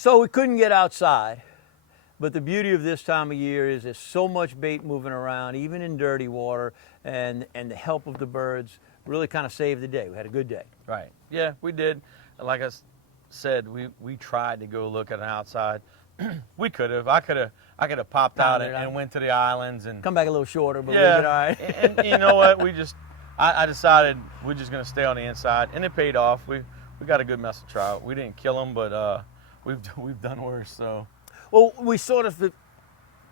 So we couldn't get outside, but the beauty of this time of year is there's so much bait moving around, even in dirty water, and the help of the birds really kind of saved the day. We had a good day. Right. Yeah, we did. Like I said, we tried to go look at an outside. We could have. I could have popped out and went to the islands and come back a little shorter, but yeah. we did all right. And you know what? I decided we're just gonna stay on the inside, and it paid off. We got a good mess of trout. We didn't kill them, but we've done worse. So. Well, we sort of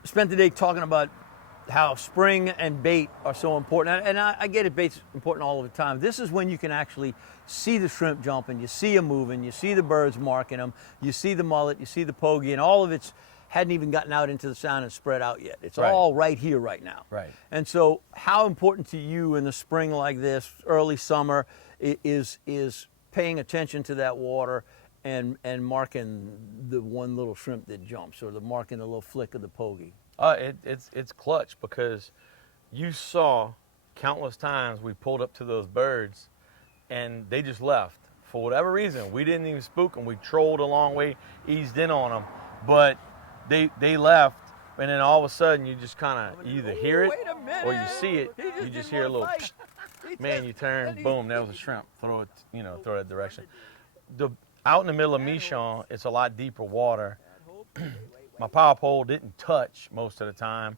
spent the day talking about how spring and bait are so important, and I get it, bait's important all of the time. This is when you can actually see the shrimp jumping, you see them moving, you see the birds marking them, you see the mullet, you see the pogey, and all of it's hadn't even gotten out into the sound and spread out yet. It's all right here right now. Right. And so how important to you in the spring like this, early summer, is paying attention to that water and marking the one little shrimp that jumps, or marking the little flick of the pogey? It's clutch, because you saw countless times we pulled up to those birds and they just left for whatever reason. We didn't even spook them. We trolled a long way, eased in on them, but they left, and then all of a sudden you just kind of either hear it or you see it. You just hear a little, man, you turn, boom, that was a shrimp. Throw it, throw that direction. Out in the middle of Michon, it's a lot deeper water. My power pole didn't touch most of the time,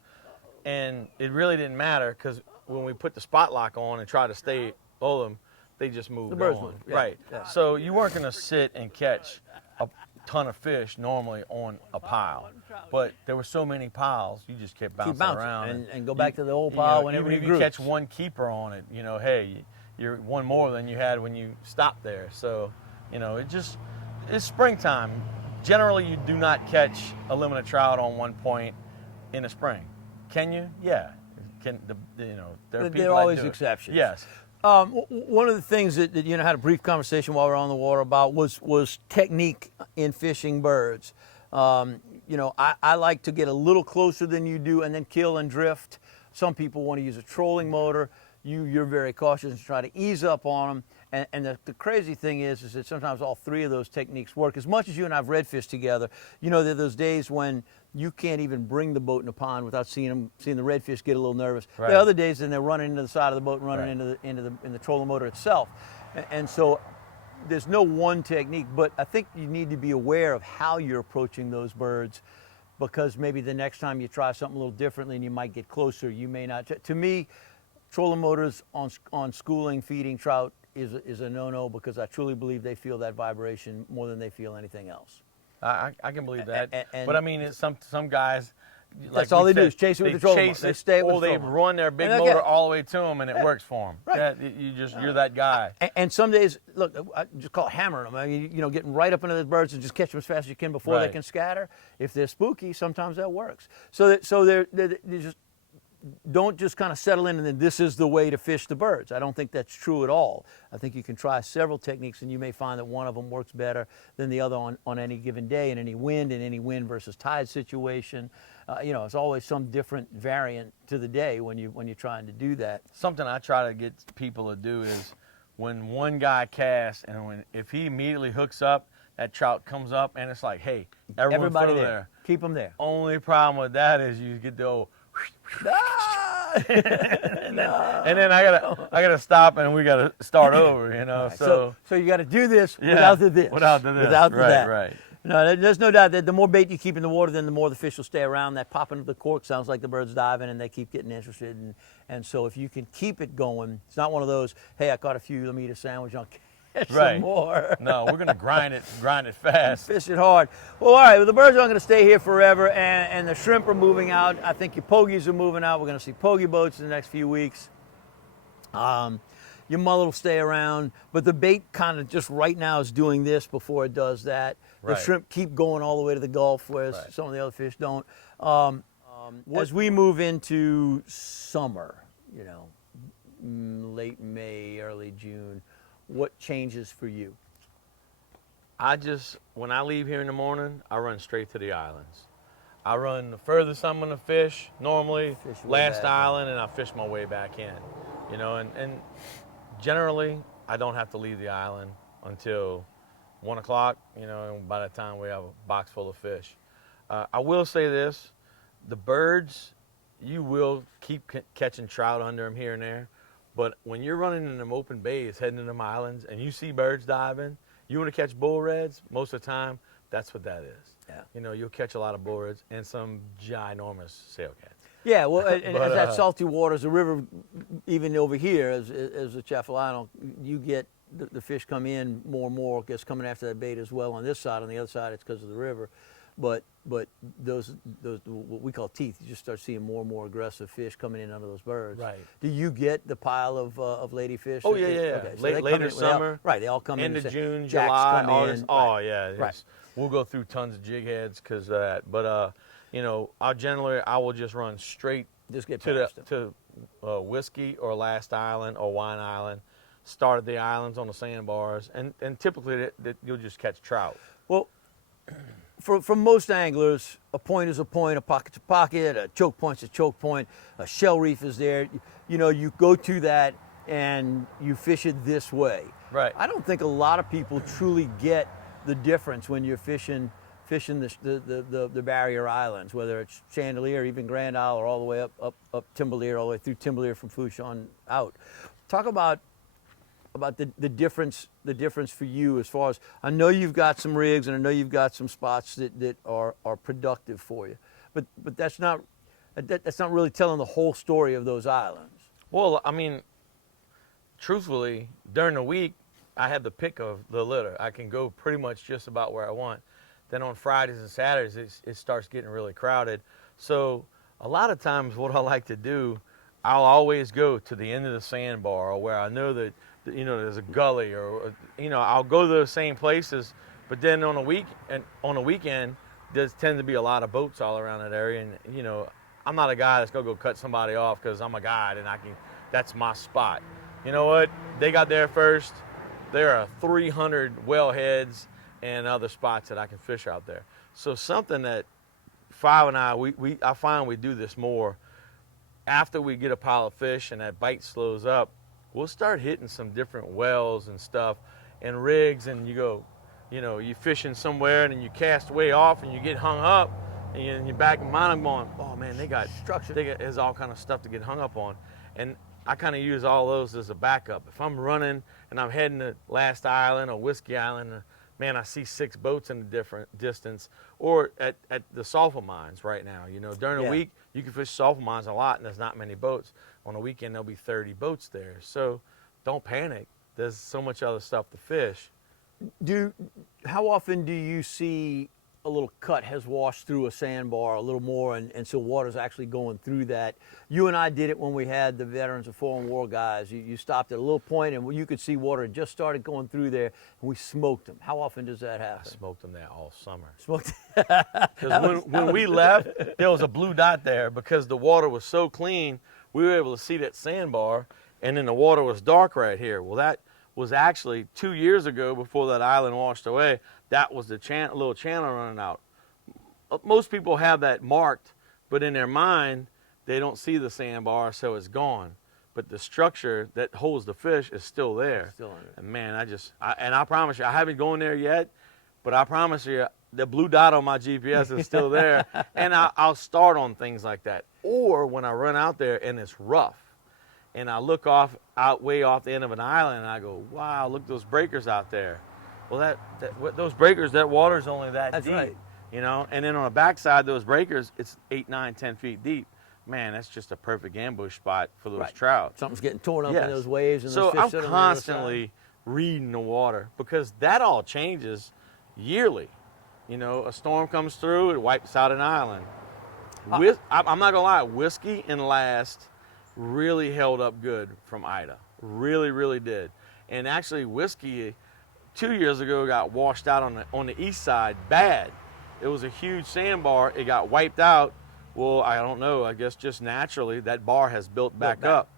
and it really didn't matter, because when we put the spot lock on and try to stay hold them, they just moved the birds on. moved. Yeah, right. yeah. So you weren't going to sit and catch a ton of fish normally on a pile, but there were so many piles, you just kept bouncing around and go back to the old pile whenever even if you you catch one keeper on it, hey, you're one more than you had when you stopped there. So it's springtime. Generally, you do not catch a limit of trout on one point in the spring. Can you? Yeah. There are people there are always that do exceptions. Yes. One of the things that had a brief conversation while we were on the water about was technique in fishing birds. I like to get a little closer than you do and then kill and drift. Some people want to use a trolling motor. You're very cautious and try to ease up on them. And the crazy thing is that sometimes all three of those techniques work. As much as you and I have redfished together, there are those days when you can't even bring the boat in the pond without seeing the redfish get a little nervous. Right. There are other days when they're running into the side of the boat and running into the trolling motor itself. And so there's no one technique, but I think you need to be aware of how you're approaching those birds, because maybe the next time you try something a little differently and you might get closer, you may not. To me, trolling motors on schooling, feeding trout is a no-no, because I truly believe they feel that vibration more than they feel anything else. I can believe that. But I mean, it's some guys, that's all they do is chase it with the trolling motor. They stay with the they run their big motor all the way to them, and it works for them. Right. You're that guy. And some days, look, I just call it hammering them. I mean, getting right up into the birds and just catch them as fast as you can before they can scatter. If they're spooky, sometimes that works. So they're just. Don't just kind of settle in and then this is the way to fish the birds. I don't think that's true at all. I think you can try several techniques and you may find that one of them works better than the other on any given day, in any wind versus tide situation. It's always some different variant to the day when you're trying to do that. Something I try to get people to do is when one guy casts and if he immediately hooks up, that trout comes up and it's like, hey, everybody there. Keep them there. Only problem with that is you get the old and then I gotta stop and we gotta start over, Right. So you got to do this without the this. Without the this. Without the that. Right. No, there's no doubt that the more bait you keep in the water, then the more the fish will stay around. That popping of the cork sounds like the bird's diving and they keep getting interested. And so if you can keep it going, it's not one of those, hey, I caught a few, let me eat a sandwich, I'll catch some more. No, we're gonna grind it fast. Fish it hard. Well, all right, the birds aren't gonna stay here forever, and the shrimp are moving out. I think your pogies are moving out. We're gonna see pogie boats in the next few weeks. Your mullet will stay around, but the bait kind of just right now is doing this before it does that. The shrimp keep going all the way to the Gulf, whereas some of the other fish don't. As we move into summer, late May, early June, what changes for you? When I leave here in the morning, I run straight to the islands. I run the furthest I'm gonna fish normally, last island, and I fish my way back in. And generally I don't have to leave the island until 1 o'clock, you know, and by the time we have a box full of fish. I will say this, the birds, you will keep catching trout under them here and there, but when you're running in them open bays, heading to them islands, and you see birds diving, you want to catch bull reds, most of the time, that's what that is. Yeah. You know, you'll catch a lot of bull reds and some ginormous sail cats. Yeah, well, and But, as that salty waters, the river, even over here, as the Chafalino, you get the fish come in more and more, gets coming after that bait as well on this side. On the other side, it's because of the river. But those what we call teeth, you just start seeing more and more aggressive fish coming in under those birds. Right. Do you get the pile of ladyfish? Oh, yeah. Okay, so Later summer. Right, they all come in. End of June, Jacks July, come August. in. Oh, Right. yeah. Right. We'll go through tons of jig heads because of that. But, you know, I will just run straight Just get to past them. to Whiskey or Last Island or Wine Island. Start at the islands on the sandbars, and typically you'll just catch trout. Well, for most anglers, a point is a point, a pocket's a pocket, a choke point's a choke point, a shell reef is there. You know, you go to that and you fish it this way. Right. I don't think a lot of people truly get the difference when you're fishing the barrier islands, whether it's Chandelier, even Grand Isle, or all the way up Timberleer, all the way through Timberleer from Fouche on out. Talk about the difference for you as far as, I know you've got some rigs and I know you've got some spots that are productive for you, but that's not really telling the whole story of those islands. Well, I mean, truthfully, during the week, I have the pick of the litter. I can go pretty much just about where I want. Then on Fridays and Saturdays, it starts getting really crowded. So a lot of times what I like to do, I'll always go to the end of the sandbar, or where I know that, you know, there's a gully, or, you know, I'll go to those same places. But then on a weekend, there's tend to be a lot of boats all around that area. And, you know, I'm not a guy that's going to go cut somebody off because I'm a guide and that's my spot. You know what? They got there first. There are 300 wellheads and other spots that I can fish out there. So something that Five and I find we do this more. After we get a pile of fish and that bite slows up, we'll start hitting some different wells and stuff and rigs, and you go, you know, you fishing somewhere and then you cast way off and you get hung up, and you're back in mind, I'm going, oh man, there's all kind of stuff to get hung up on. And I kind of use all those as a backup. If I'm running and I'm heading to Last Island or Whiskey Island, man, I see 6 boats in a different distance, or at the sulfur mines right now. You know, during the week, you can fish sulfur mines a lot and there's not many boats. On a weekend, there'll be 30 boats there. So don't panic. There's so much other stuff to fish. How often do you see a little cut has washed through a sandbar a little more, and so water's actually going through that? You and I did it when we had the Veterans of Foreign War guys. You stopped at a little point and you could see water had just started going through there, and we smoked them. How often does that happen? I smoked them there all summer. Smoked. Because when we left, there was a blue dot there because the water was so clean, we were able to see that sandbar, and then the water was dark right here. Well, that was actually 2 years ago, before that island washed away. That was the little channel running out. Most people have that marked, but in their mind, they don't see the sandbar, so it's gone. But the structure that holds the fish is still there. Still in it. And man, I promise you, I haven't gone there yet, but I promise you, the blue dot on my GPS is still there. And I'll start on things like that. Or when I run out there and it's rough, and I look way off the end of an island, and I go, wow, look, those breakers out there. Well, those breakers, that water's only that deep, right. You know? And then on the backside, those breakers, it's 8, 9, 10 feet deep. Man, that's just a perfect ambush spot for those trout. Something's getting torn up Yes. in those waves. And So those fish I'm sitting on the other side. constantly reading the water, because that all changes yearly. You know, a storm comes through, it wipes out an island. I'm not gonna lie, Whiskey and Last really held up good from Ida. Really, really did. And actually, Whiskey 2 years ago got washed out on the east side bad. It was a huge sandbar. It got wiped out. Well, I don't know. I guess just naturally that bar has built back up.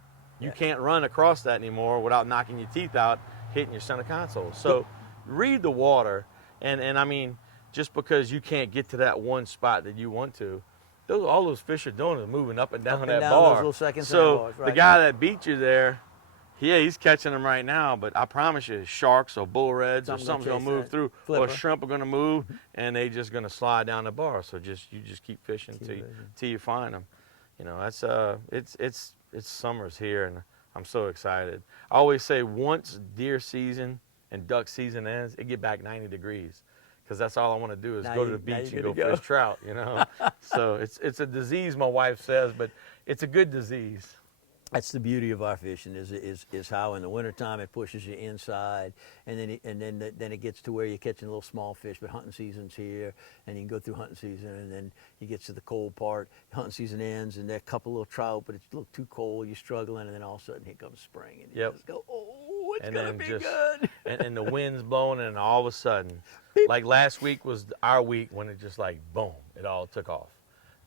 You can't run across that anymore without knocking your teeth out, hitting your center console. So read the water, and I mean, just because you can't get to that one spot that you want to, all those fish are doing is moving up and down that bar. Those little second so sandbars, right. the guy that beat you there, Yeah, he's catching them right now, but I promise you, sharks or bull reds or something's gonna move through, or shrimp are gonna move, and they just gonna slide down the bar. So you just keep fishing till you find them. You know, that's it's summer's here, and I'm so excited. I always say once deer season and duck season ends, it get back 90 degrees, because that's all I want to do is go to the beach and go fish trout. You know, so it's a disease, my wife says, but it's a good disease. That's the beauty of our fishing is how in the wintertime it pushes you inside, and then it gets to where you're catching little small fish. But hunting season's here, and you can go through hunting season, and then you get to the cold part. Hunting season ends, and there are a couple little trout, but it's a little too cold. You're struggling, and then all of a sudden here comes spring, and you just go, oh, it's gonna be good. and the wind's blowing, and all of a sudden, like last week was our week when it just like boom, it all took off.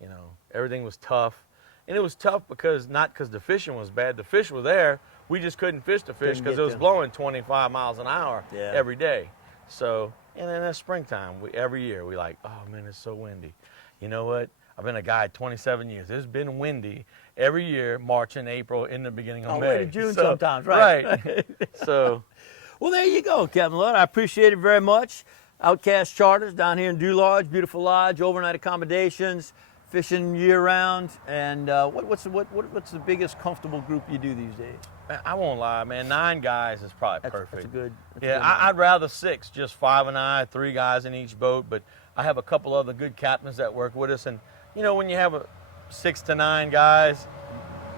You know, everything was tough. And it was tough because not because the fishing was bad. The fish were there. We just couldn't fish the fish because it was blowing 25 miles an hour every day. So, and then that's springtime. Every year we like, oh man, it's so windy. You know what? I've been a guide 27 years. It's been windy every year, March and April, in the beginning of May. Way to June sometimes, right? Right. So. Well, there you go, Captain Lloyd. I appreciate it very much. Outcast Charters down here in Dularge, beautiful lodge, overnight accommodations. Fishing year-round, and what's the biggest comfortable group you do these days? I won't lie, man. 9 guys is probably perfect. That's a good. I'd rather 6, just 5 and I, 3 guys in each boat. But I have a couple other good captains that work with us, and you know, when you have 6 to 9 guys,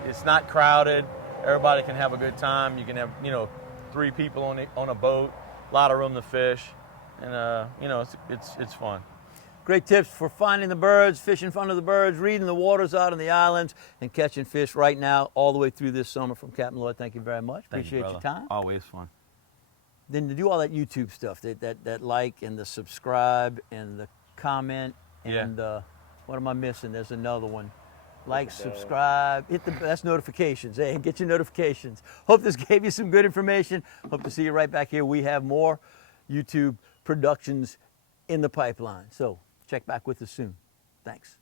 it's not crowded. Everybody can have a good time. You can have 3 people on a boat, a lot of room to fish, and it's fun. Great tips for finding the birds, fishing in front of the birds, reading the waters out on the islands, and catching fish right now all the way through this summer from Captain Lloyd. Thank you very much. Appreciate your time. Always fun. Then to do all that YouTube stuff, that like and the subscribe and the comment and what am I missing? There's another one. Like, subscribe, that's notifications. Hey, get your notifications. Hope this gave you some good information. Hope to see you right back here. We have more YouTube productions in the pipeline. So check back with us soon. Thanks.